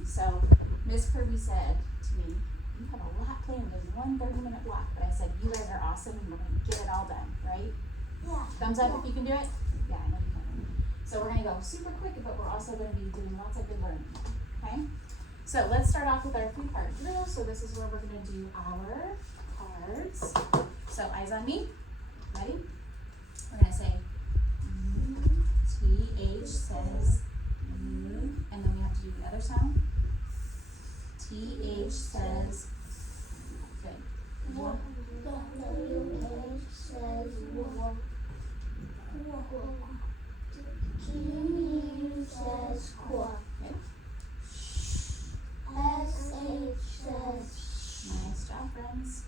resting. So Miss Kirby said to me, you have a lot planned in one 30-minute block, but I said, you guys are awesome and we're gonna get it all done, right? Yeah. Thumbs up if you can do it? Yeah, I know you can. So we're gonna go super quick, but we're also gonna be doing lots of good learning, okay? So let's start off with our 3-part drill. So this is where we're gonna do our cards. So eyes on me, ready? We're gonna say, TH says, and then we have to do the other sound. TH says, good. WH says walk. QU says quack. Good. SH says Nice job, friends.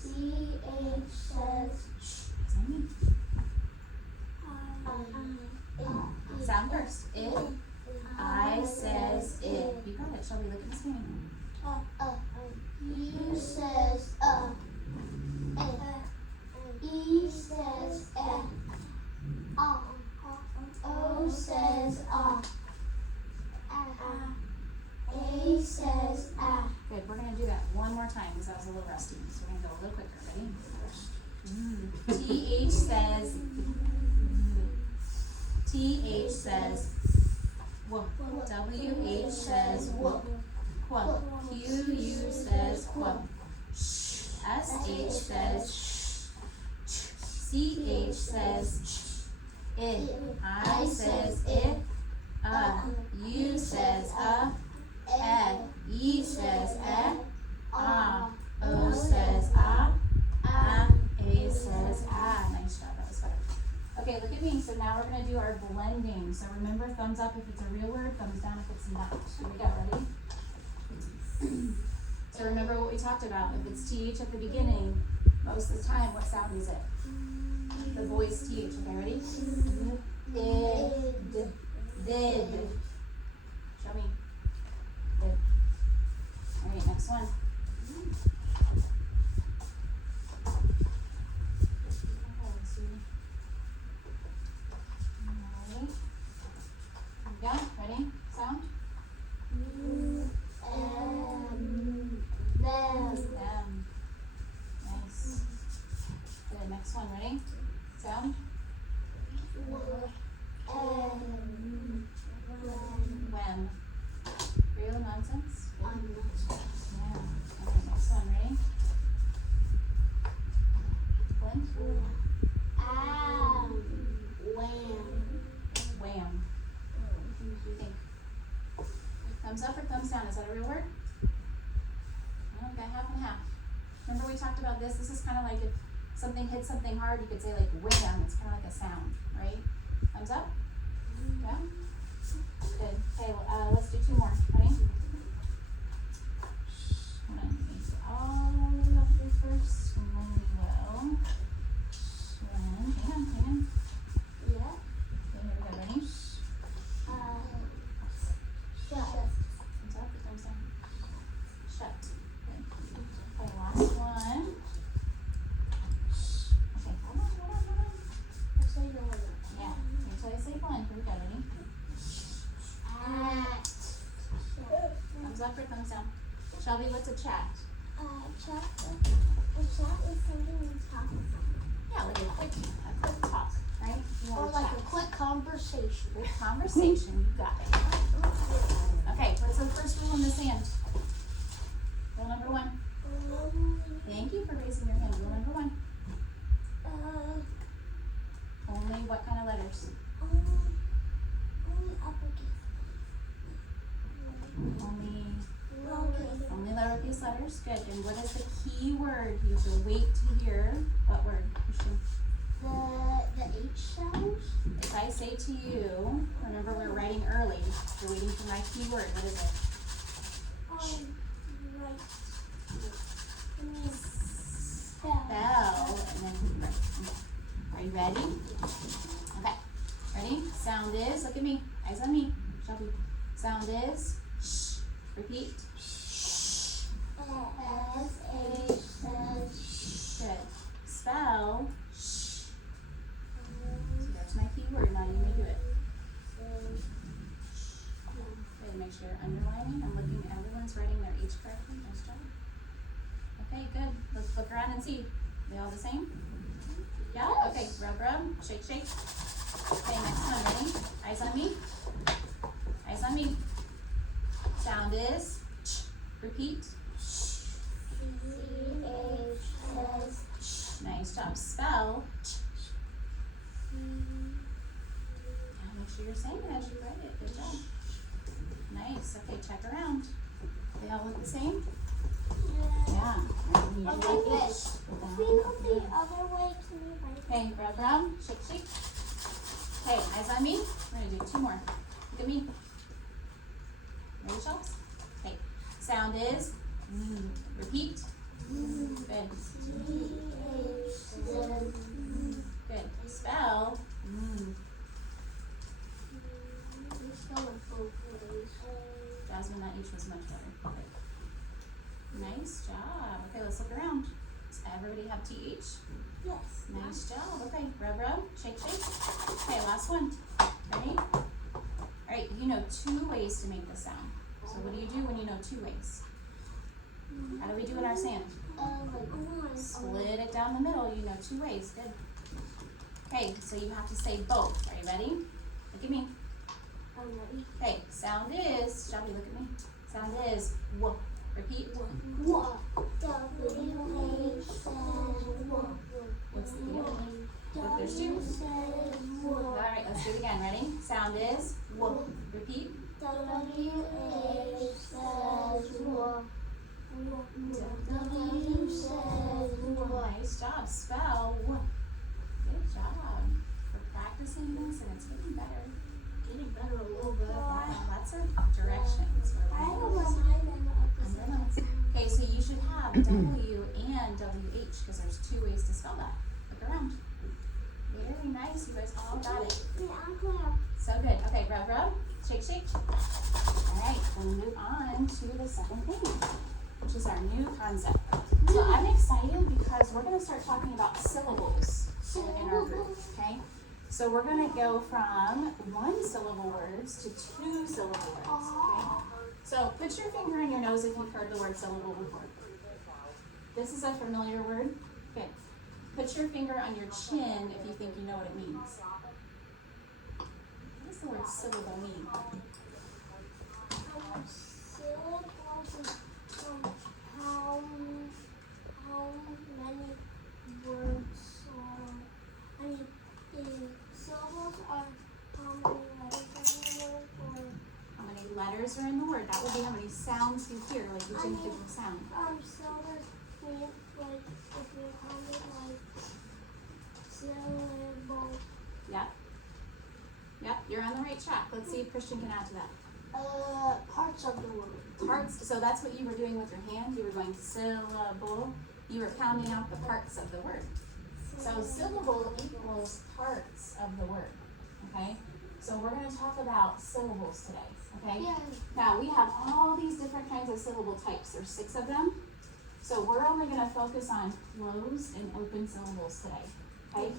CH says Eyes on me. Sound first. It. I says it. You got it, Shelby. Look at this game. U says E says O says A says Good. We're gonna do that one more time because that was a little rusty. So we're gonna go a little quicker. Ready? TH says. TH says. Whoa. WH says whoa. Quote. QU says quote. SH says shh. CH says it. I says it. U says E says O says A says Nice job. That was better. Okay, look at me. So now we're gonna do our blending. So remember, thumbs up if it's a real word, thumbs down if it's not. Here we go. Ready? So remember what we talked about. If it's TH at the beginning, most of the time, what sound is it? The voice TH. Okay, ready? Did. Show me. Did. All right, next one. All right. Here we go. Ready? Sound? Them. Nice. Good. Next one. Ready? Sound? When. Real nonsense? Yeah. Okay, next one. Ready? Blend? Wham. What do you think? Thumbs up or thumbs down? Is that a real word? Well, we got half and half. Remember we talked about this? This is kind of like if something hits something hard, you could say like wham. It's kind of like a sound, right? Thumbs up? Yeah? Good. Okay, well, let's do 2 more. Ready? Hold on. Let me get all the way up here first, and then we will. Hang on. Yeah. Okay, here we go. Ready? Shut. Thumbs up, thumbs down. Shut. Good. Okay, last one. Okay, hold on. I say no. Yeah, until I say one. Here we go. Ready? Thumbs up or thumbs down? Shelby, what's a chat? Chat. A chat is something we talk about. Yeah, like a quick talk, right? You Or want like chat. a quick conversation. Quick conversation. You got it. Okay, what's the first rule in the sand? Rule number 1. Thank you for raising your hand. Rule number 1. Only what kind of letters? Only uppercase. Only lowercase letters. Good. And what is the key word? You have to wait to hear what word? Christian? The H sound. If I say to you, remember we're writing early. You're waiting for my key word. What is it? Right. Spell. And then right. Are you ready? Okay. Ready? Sound is, look at me. Eyes on me. Shelby. Sound is shh. Repeat. S-H says Good. Spell shh. So that's my key word. Now you may do it. Good. Make sure correctly. Nice job. Okay, good. Let's look around and see. They all the same? Yeah? Okay, rub, rub, shake, shake. Okay, next one, ready? Eyes on me. Eyes on me. Sound is ch. Repeat. Nice job. Spell ch. Yeah, make sure you're saying it as you write it. Good job. Nice. Okay, check around. They all look the same? Yeah. You Okay, like good. it. If we go the other way, can you write it? Okay, rub, rub, shake, shake. Okay, eyes on me. We're gonna do 2 more. Look at me. Ready, Shells? Okay. Sound is repeat. Good. Good. Spell Jasmine, that H was much better. Good. Nice job. Okay, let's look around. Does everybody have TH? Yes. Nice job. Okay, rub, rub, shake, shake. Okay, last one. Ready? Alright, you know 2 ways to make this sound. So what do you do when you know 2 ways? How do we do in our sand? Split it down the middle. You know 2 ways. Good. Okay, so you have to say both. Are you ready? Look at me. I'm ready. Okay, sound is, Shelby, look at me. Sound is w. Repeat. What? W-H says what? What's the other one? Look, there's 2. Says what? Alright, let's do it again. Ready? Sound is w. Repeat. W-H says what? W says what? Nice job. Spell w. Good job. We're practicing this and it's getting better. Getting better a little bit. Lots of directions. I don't know mine and the opposite. Okay, so you should have W and WH because there's 2 ways to spell that. Look around. Very nice. You guys all got it. Yeah, I'm clear. So good. Okay, rub, rub, shake, shake. All right, we'll move on to the second thing, which is our new concept. So I'm excited because we're going to start talking about syllables in our group, okay? So we're going to go from 1-syllable words to 2-syllable words, okay? So put your finger on your nose if you've heard the word syllable before. This is a familiar word. Good. Put your finger on your chin if you think you know what it means. What does the word syllable mean? Syllables is how many words are, syllables are how many letters are in the word, or How many letters are in the word? That would be how many sounds you hear, like each individual sound. syllables mean like if you're counting like syllable. Yep. Yep, you're on the right track. Let's see if Christian can add to that. Parts of the word. Parts, so that's what you were doing with your hand. You were going syllable. You were counting out the parts of the word. So syllable equals parts of the word, okay? So we're going to talk about syllables today, okay? Yeah. Now we have all these different kinds of syllable types. There's 6 of them. So we're only going to focus on closed and open syllables today, okay?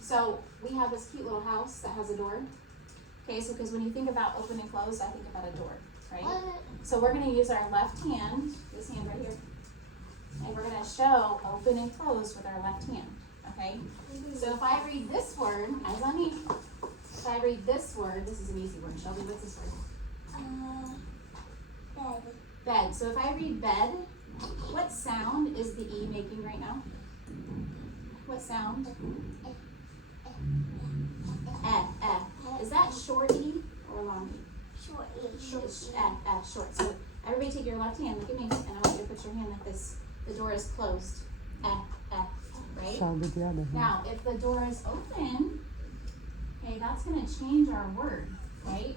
So we have this cute little house that has a door. Okay, so because when you think about open and closed, I think about a door, right? So we're going to use our left hand, this hand right here, and we're going to show open and closed with our left hand, okay? So if I read this word, eyes on me. If I read this word, this is an easy word. Shelby, what's this word? Bed. Bed. So if I read bed, what sound is the E making right now? What sound? Is that short E or long E? Short E. Short. So everybody take your left hand, look at me, and I want you to put your hand like this. The door is closed. Right? Sound with the other hand. Now, if the door is open, okay, that's going to change our word, right?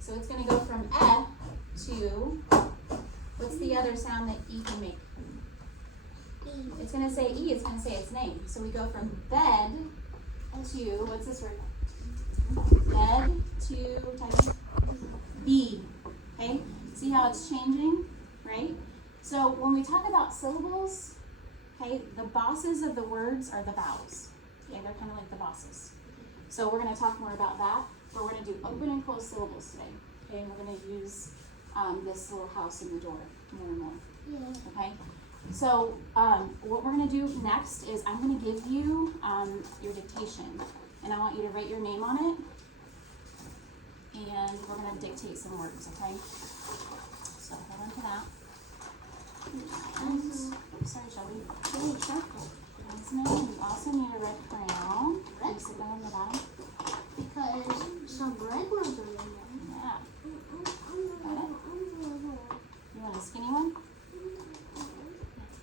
So it's going to go from to, what's the other sound that E can make? E. It's going to say E, it's going to say its name. So we go from bed to, what's this word? Bed to B, okay? See how it's changing, right? So when we talk about syllables, okay, the bosses of the words are the vowels. Okay, they're kind of like the bosses. So we're going to talk more about that, but we're going to do open and closed syllables today. Okay, and we're going to use this little house in the door more and more. Yeah. Okay? So, what we're going to do next is I'm going to give you your dictation. And I want you to write your name on it. And we're going to dictate some words, okay? So, hold on to that. And, sorry, Shelby. Really sharply. You also need a red crayon. Red? Is it on the bottom? Because some red ones are in there. Yeah. You want a skinny one?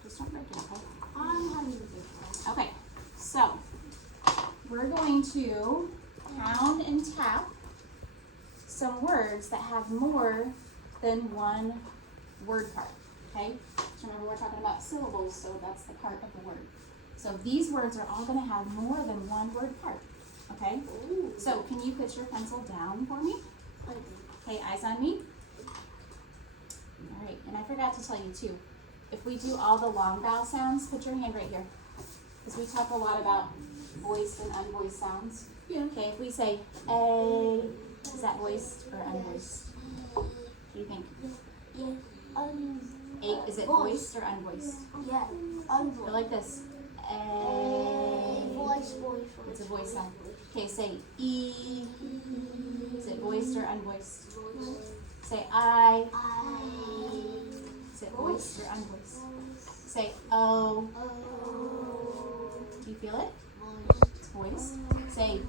Just don't break it, okay? I'm having a big one. Okay, so we're going to pound and tap some words that have more than one word part, okay? So remember we're talking about syllables, so that's the part of the word. So these words are all going to have more than one word part, okay? Ooh. So can you put your pencil down for me? Okay. Okay, eyes on me. All right, and I forgot to tell you too, if we do all the long vowel sounds, put your hand right here. Because we talk a lot about voiced and unvoiced sounds. Yeah. Okay, if we say A, is that voiced or unvoiced? What do you think? Yeah. A, is it voiced or unvoiced? Yeah. Go like this. A. Voice. It's a voiced sound. Okay, say E. Is it voiced or unvoiced? Say I. Is it voiced or unvoiced? Say O. Do you feel it? It's voiced. Say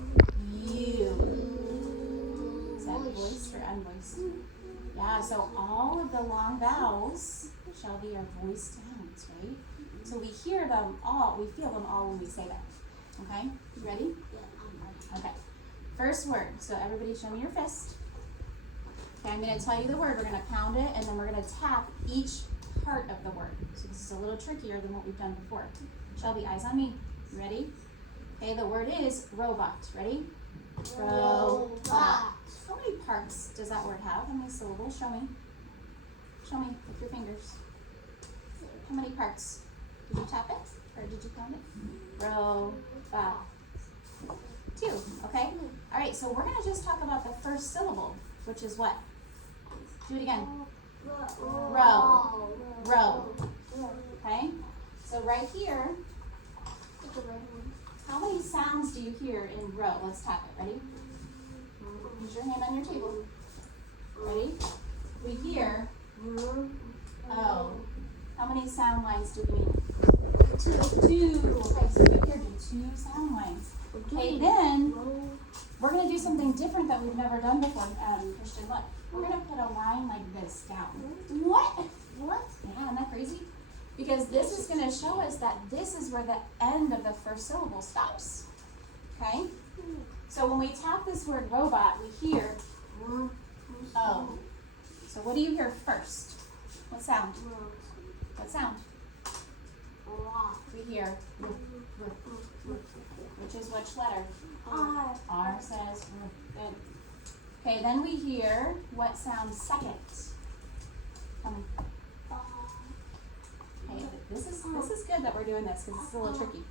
U. Is that voiced or unvoiced? Yeah, so all of the long vowels, Shelby, are voiced sounds, right? So we hear them all, we feel them all when we say them. Okay? You ready? Yeah, I'm ready. Okay. First word. So everybody show me your fist. Okay, I'm going to tell you the word. We're going to pound it, and then we're going to tap each part of the word. So this is a little trickier than what we've done before. Shelby, eyes on me. You ready? Okay, the word is robot. Ready? Robot. How many parts does that word have? How many syllables? Show me. Show me with your fingers. How many parts? Did you tap it? Or did you count it? Robot. 2, okay? All right, so we're going to just talk about the first syllable, which is what? Do it again. Row. Okay? So right here, how many sounds do you hear in row? Let's tap it. Ready? Use your hand on your table. Ready? We hear O. How many sound lines do we need? 2. Okay, so we hear 2 sound lines. Okay, then we're going to do something different that we've never done before, Christian. Look, we're going to put a line like this down. What? Yeah, isn't that crazy? Because this is going to show us that this is where the end of the first syllable stops. Okay? So when we tap this word robot, we hear O. So what do you hear first? What sound? What sound? We hear which is which letter? R says good. Okay, then we hear what sound second? Come on. Okay, this is good that we're doing this because it's a little tricky.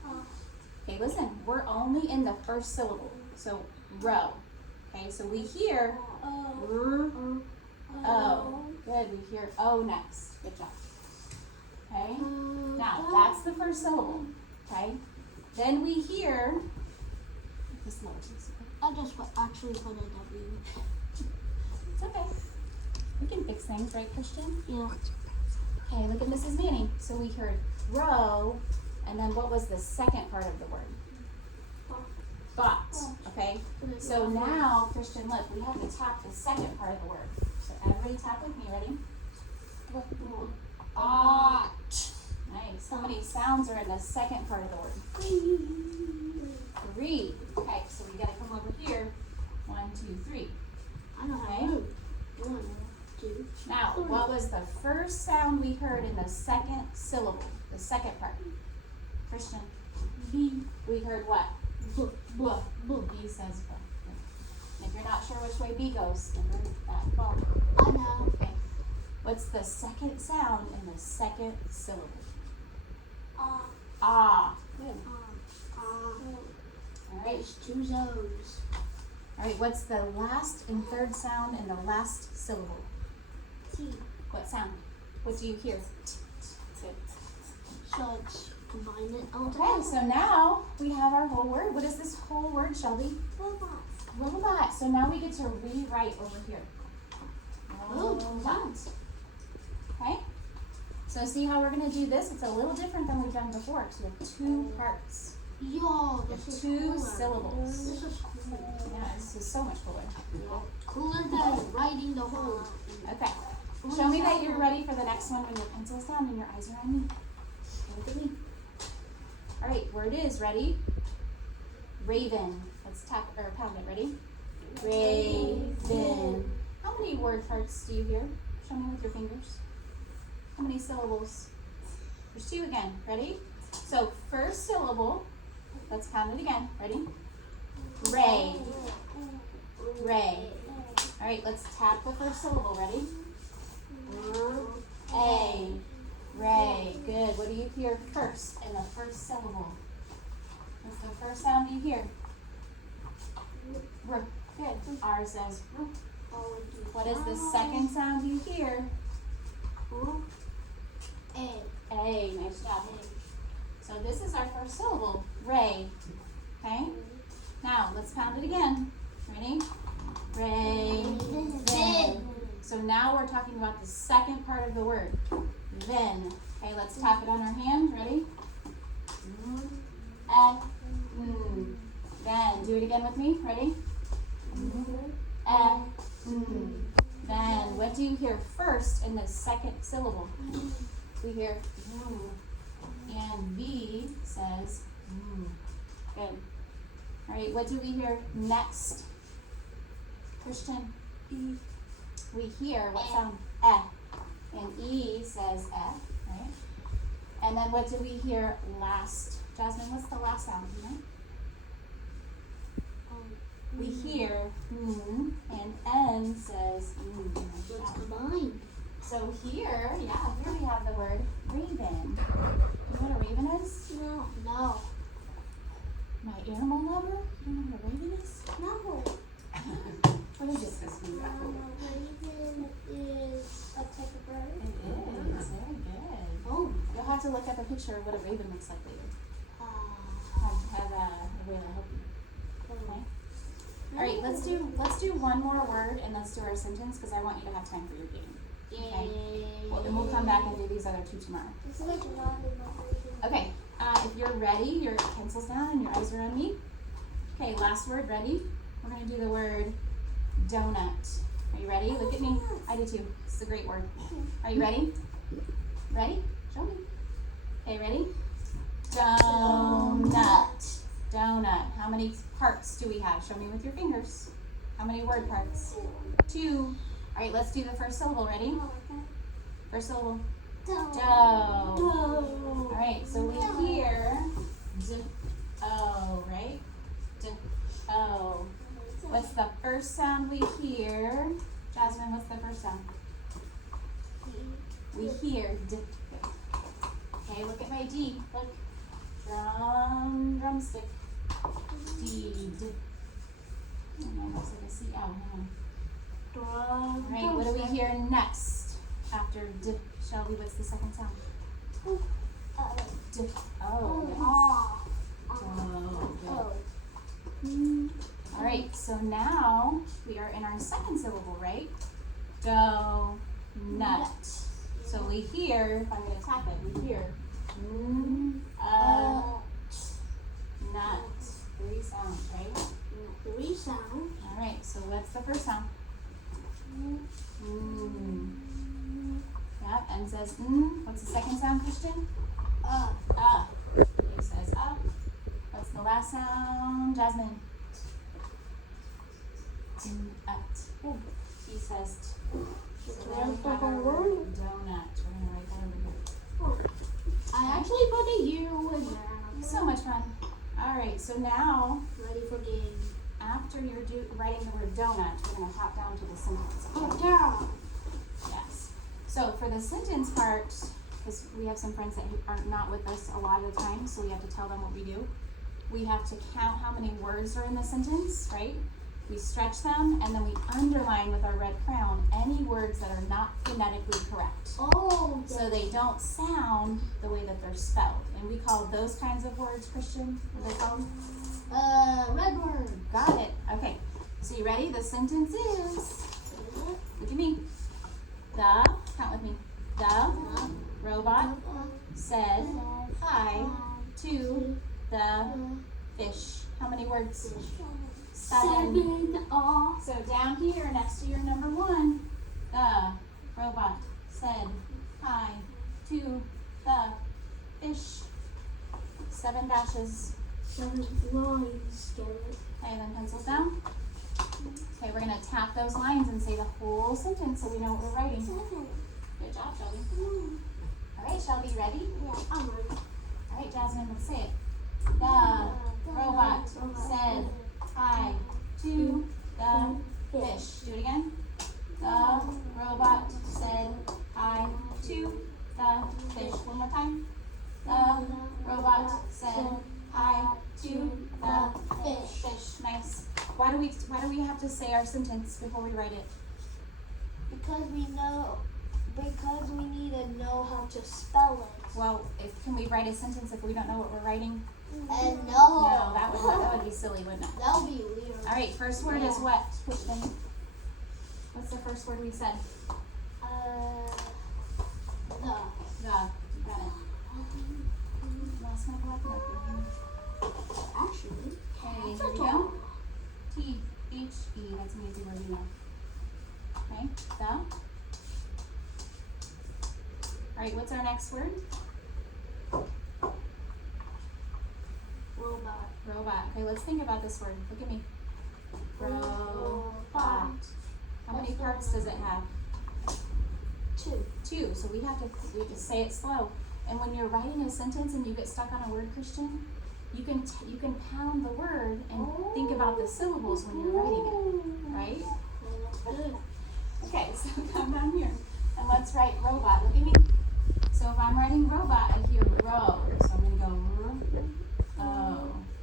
Okay, listen, we're only in the first syllable. So row. Okay, so we hear O. Good, we hear O next. Good job. Okay, now that's the first syllable. Okay, then we hear this lower piece. I just actually put a W. It's okay. We can fix things, right, Christian? Yeah. Okay, look at Mrs. Manning. So we heard row, and then what was the second part of the word? Bot. Okay, so now, Christian, look, we have to tap the second part of the word. So everybody tap with me, ready? Bot. Nice. How many sounds are in the second part of the word? 3. Okay, so we gotta come over here. 1, 2, 3. I know how to move. 1, 2. Now, what was the first sound we heard in the second syllable? The second part. Christian. B. We heard what? B. B. B says B. And if you're not sure which way B goes, remember that ball. I know. Okay. What's the second sound in the second syllable? Ah. Good. All right. There's 2 O's. All right. What's the last and third sound in the last syllable? T. What sound? What do you hear? So it's combine it all Okay, so now we have our whole word. What is this whole word, Shelby? Robot. Robot. So now we get to rewrite over here. Robot. Okay? So see how we're going to do this? It's a little different than we've done before. So we have two parts. Yo, this is Two cooler. syllables. This is cool. Yeah, this is so much cooler. Cooler than writing the whole. Okay. Show me that you're ready for the next one when your pencil's down and your eyes are on me. Look at me. All right, word is ready. Raven. Let's tap or pound it. Ready? Raven. How many word parts do you hear? Show me with your fingers. How many syllables? There's two again. Ready? So first syllable. Let's pound it again. Ready? Ray. Ray. All right, let's tap the first syllable. Ready? A. Ray. Good. What do you hear first in the first syllable? What's the first sound you hear? R. Good. R says R. What is the second sound you hear? A. A. Nice job. So this is our first syllable. Ray. Okay? Now let's pound it again. Ready? Ray. Then. So now we're talking about the second part of the word. Then. Okay, let's tap it on our hand. Ready? Then. Do it again with me. Ready? Then. What do you hear first in the second syllable? We hear and V says Good. All right, what do we hear next? Christian? E. We hear what sound? And E says right? And then what do we hear last? Jasmine, what's the last sound? You know? We hear and N says Let's combine. So here we have the word raven. You know what a raven is? No. My animal lover? You know what a raven is? No. What is it? Raven is a type of bird. It is. Very good. Oh. You'll have to look up a picture of what a raven looks like later. Have a way to help you. Okay. All right, let's do one more word and let's do our sentence because I want you to have time for your game. Okay. Well, then we'll come back and do these other two tomorrow. This is like Okay. If you're ready, your pencil's down and your eyes are on me. Okay. Last word. Ready? We're gonna do the word donut. Are you ready? Look at me. I do too. It's a great word. Are you ready? Ready? Show me. Okay. Ready? Donut. Donut. How many parts do we have? Show me with your fingers. How many word parts? 2. All right, let's do the first syllable. Ready? First syllable. Dough. All right, so we hear D-O, right? D-O. What's the first sound we hear? Jasmine, what's the first sound? We hear D. Okay, look at my D. Look. Drumstick. D. And then looks like a C. Oh, hang on. All right, what do we hear next after D? Shelby, what's the second sound? D. Oh. Good. All right, so now we are in our second syllable, right? Nut. So we hear, if I'm going to tap it, we hear nut. 3 sounds, right? 3 sounds. All right, so what's the first sound? Yep, N says What's the second sound, Christian? He says What's the last sound, Jasmine? Good. He says T. So then we have our word donut. We're going to write that over here. I actually put a U in there. So much fun. All right, so now, Ready for game. after you're writing the word donut, we're going to hop down to the sentence. Yeah. Yes. So for the sentence part, because we have some friends that are not with us a lot of the time, so we have to tell them what we do. We have to count how many words are in the sentence, right? We stretch them, and then we underline with our red crayon any words that are not phonetically correct. Oh. So they don't sound the way that they're spelled. And we call those kinds of words, Christian, what are they called? Red word. Got it. Okay. So you ready? The sentence is, look at me. Count with me. The robot said hi to the fish. How many words? 7. So down here next to your number 1, the robot said hi to the fish. 7 dashes. 7 lines. Get it? Okay, then pencils down. Okay, we're going to tap those lines and say the whole sentence so we know what we're writing. 7. Good job, Shelby. All right, Shelby, ready? Yeah, I'm ready. All right, Jasmine, let's say it. The robot said hi to the fish. Do it again. The robot said hi to the fish. One more time. The robot said hi to the fish. Nice. Why do we have to say our sentence before we write it? Because we need to know how to spell it. Well, can we write a sentence if we don't know what we're writing? And No, that would be silly, wouldn't it? That would be weird. All right, first word is what? Christian? What's the first word we said? The. Got it. Lost my black marker. Actually. Okay, here we go. T-H-E, that's an easy word, you know. Okay, the. All right, what's our next word? Robot. Okay, let's think about this word. Look at me. Robot. How many parts does it have? 2. So we have to say it slow. And when you're writing a sentence and you get stuck on a word, Christian, you can pound the word and think about the syllables when you're writing it, right? Okay, so come down here and let's write robot. Look at me. So if I'm writing robot, I hear ro. So I'm going to go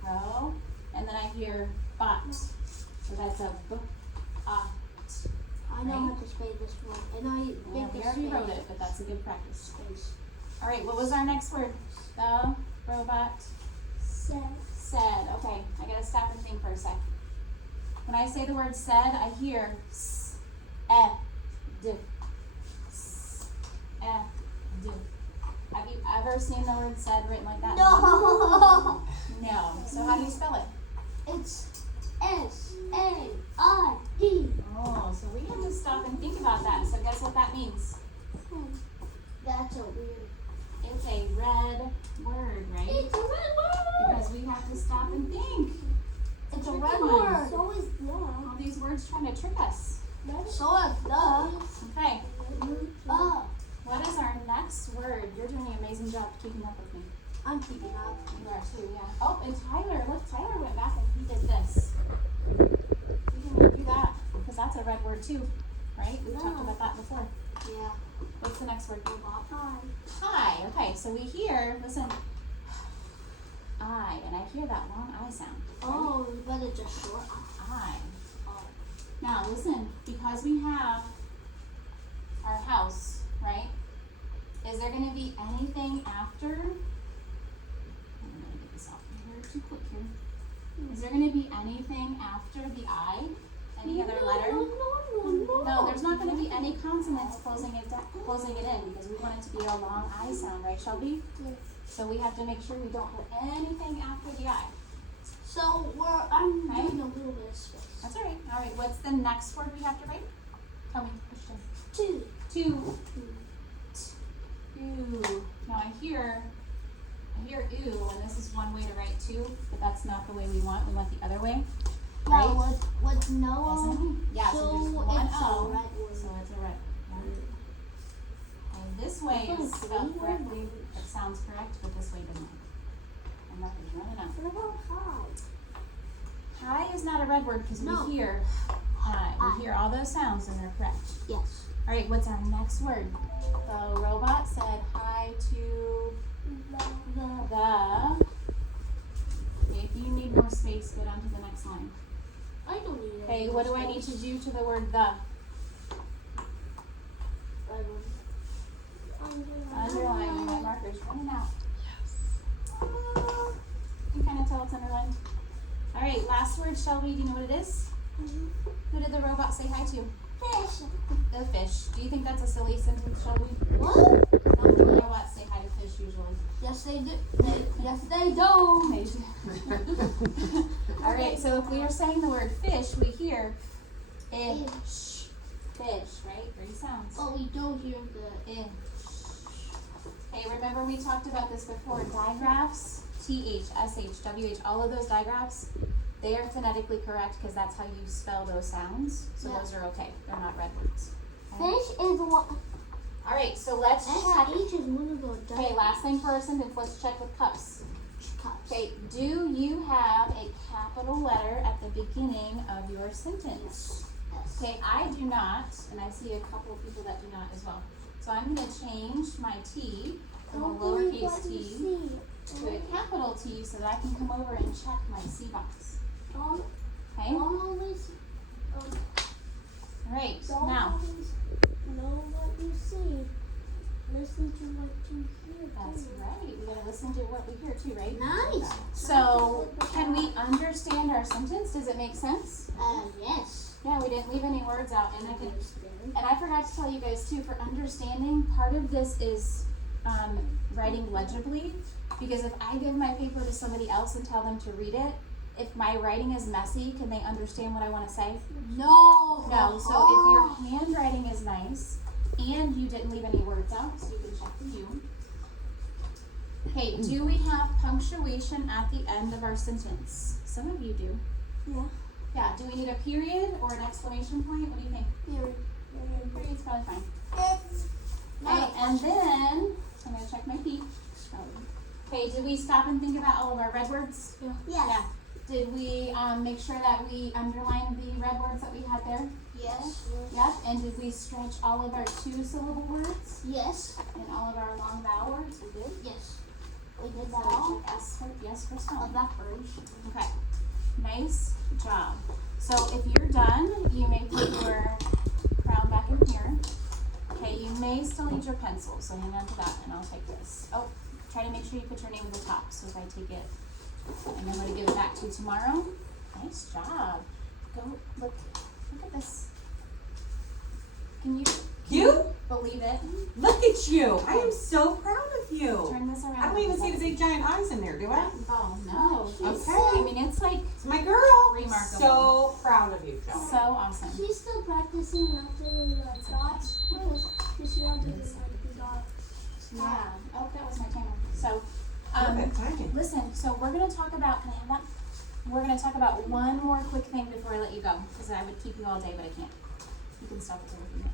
ro, and then I hear bot. So that's a b-ot. I know how to spell this one, and I think We already wrote it, but that's a good practice. All right, what was our next word? The robot said. Okay, I gotta stop and think for a sec. When I say the word said, I hear s, e, d, s, e, d. Have you ever seen the word said written like that? No. No. So how do you spell it? It's S-A-I-D. Oh, so we have to stop and think about that. So guess what that means? That's a weird. It's a red word, right? It's a red word. Because we have to stop and think. It's a tricky red one. word. So is the. All these words trying to trick us. So is the. Okay. What is our next word? You're doing an amazing job keeping up with me. I'm keeping up. You are too, yeah. Oh, and Tyler, look, Tyler went back and he did this. We can do that because that's a red word too, right? We've talked about that before. Yeah. What's the next word? Hi. Hi. Okay, so we hear, listen, I, and I hear that long I sound. Right? Oh, but it's a short I. I. Now listen, because we have our house, right? Is there going to be anything after? I'm going to get this off here too quick here. Is there going to be anything after the I? Any other letter? No, there's not going to be any consonants closing it in because we want it to be a long I sound, right, Shelby? Yes. So we have to make sure we don't put anything after the I. So I'm doing a little bit of space. That's all right. All right, what's the next word we have to write? Tell me, Christian. Two. Now I hear ooh, and this is one way to write two, but that's not the way we want. We want the other way. Right? Yeah, with no. Isn't it? Yeah, so there's one it's O, a red word. so it's a red word. And this way is spelled correctly, it sounds correct, but this way doesn't. And nothing's running out. What about hi? Hi is not a red word because No. we hear hi. We hear all those sounds and they're correct. Yes. All right, what's our next word? The robot said hi to the. Okay, if you need more space, go down to the next line. I don't need it. Okay, what do I need to do to the word the? Underline. My marker's running out. You can kind of tell it's underlined. All right, last word, Shelby. Do you know what it is? Mm-hmm. Who did the robot say hi to? Fish. The fish. Do you think that's a silly sentence, Shelby? What? How do robots say hi to fish usually? Yes, they do. Yes, they do. They do. All right, so if we are saying the word fish, we hear ish. Fish, right? Three sounds. Oh, we do hear the Ish. Hey, remember we talked about this before. Digraphs, TH, SH, WH, all of those digraphs, they are phonetically correct because that's how you spell those sounds. So Yeah. those are okay. They're not red words. Okay? fish is one. All right, so let's check. SH is one of those. Okay, last thing for our sentence, let's check with cups. Cups. Okay, do you have a capital letter at the beginning of your sentence? Yes. Okay, I do not, and I see a couple of people that do not as well. So I'm going to change my T from a lowercase t to a capital T so that I can come over and check my C box. Okay? Always. All right, Don't now, always know what you see. Listen to what you hear. that's too. right. We got to listen to what we hear too, right? Nice. So, can we understand our sentence? Does it make sense? Yes. Yeah, we didn't leave any words out, and I think. Understand. And I forgot to tell you guys too, for understanding, part of this is writing legibly, because if I give my paper to somebody else and tell them to read it, if my writing is messy, can they understand what I want to say? No. No, so if your handwriting is nice and you didn't leave any words out, so you can check for you. Okay, do we have punctuation at the end of our sentence? Some of you do. Yeah. Yeah, do we need a period or an exclamation point? What do you think? Here. Period's probably fine. Okay, and then, I'm going to check my feet. Okay, did we stop and think about all of our red words? Yes. Yeah. Did we make sure that we underlined the red words that we had there? Yes. Yep. And did we stretch all of our two-syllable words Yes. and all of our long vowel words? We did. Yes. We So did that all. check yes for stone. Of that version. Okay. Nice job. So if you're done, you may put your crown back in here. Okay, you may still need your pencil, so hang on to that and I'll take this. Oh, try to make sure you put your name at the top. So if I take it and I'm going to give it back to you tomorrow. Nice job. Go look at this. Can you believe it? Look at you. I am so proud of you. Turn this around. I don't even see the big giant eyes in there, do I? Oh no. Okay. I mean, it's like It's my girl. Remarkable. So proud of you, Joe. so awesome. She's still practicing after the dots because this year I did the dots. Yeah. Oh, that was my timer. So, Perfect timing. listen. So we're gonna talk about. Can I have that? We're gonna talk about one more quick thing before I let you go, because I would keep you all day, but I can't. You can stop it over here.